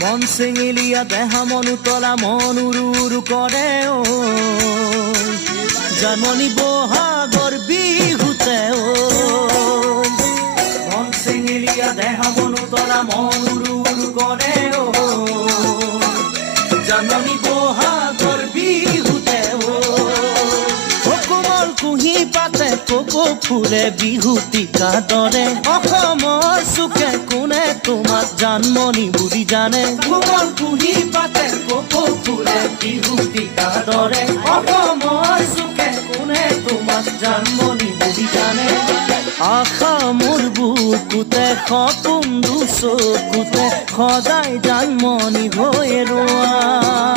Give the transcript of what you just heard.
মন চেঙেলীয়া দেহা মন উতলা মন উৰু উৰু কৰে ঐ জানমণি বহাগৰ বিহুতে ঐ মন চেঙেলীয়া দেহা মন উতলা মন উৰু উৰু কৰে ঐ জানমণি বহাগৰ বিহুতে ঐ কোমল কুঁহি পাতে কপৌ ফুলে বিহুতিকা দৰে অসমৰ চুকে কোনে তোমাক জানমণি বুলি জানে কোমল কুঁহি পাতে কপৌ ফুলে বিহুতিকা দৰে অসমৰ চুকে কোনে তোমাক জানমণি বুলি জানে আশা মোৰ বুকুতে সপোন চকুতে সদায় জানমণি হৈ ৰোৱা